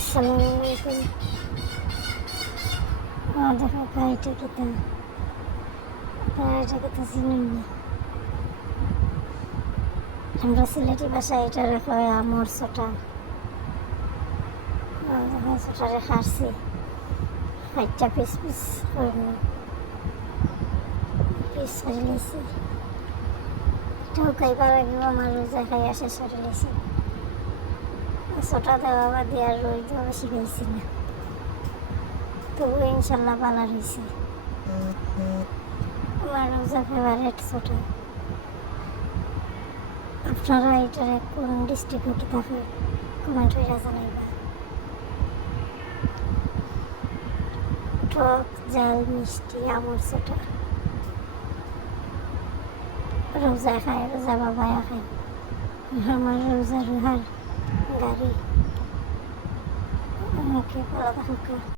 আসসালামু আলাইকুম। দেখো গাড়িটা কিতা চিনুন না। আমরা সিলেটি ভাষায় এটা রেখে আমর ছোটা। দেখো ছোটারে খারছি, হাইটটা পিস পিস করবো, পিস করে নিয়েছি। এটাও খাইবার আগেও আমার রোজা খাইয়া শেষ করে নিয়েছি। ছোটা দেওয়া বা দেওয়ার রোজ দেওয়া শিখাইছি না, তবুও ইনশাল্লাহ ভালো রয়েছে। আমার রোজা ফেভারেট ছোটা। আপনারা এটারে কোন ডিস্ট্রিক্টে কি থাকে কমেন্ট হইয়া জানাইবা। টক জাল মিষ্টি আমর ছোটা রোজা খায়, রোজা বাবায়া খায়। আমার রোজা রুহার গাড়ি আমাকে ভালো থাকুক।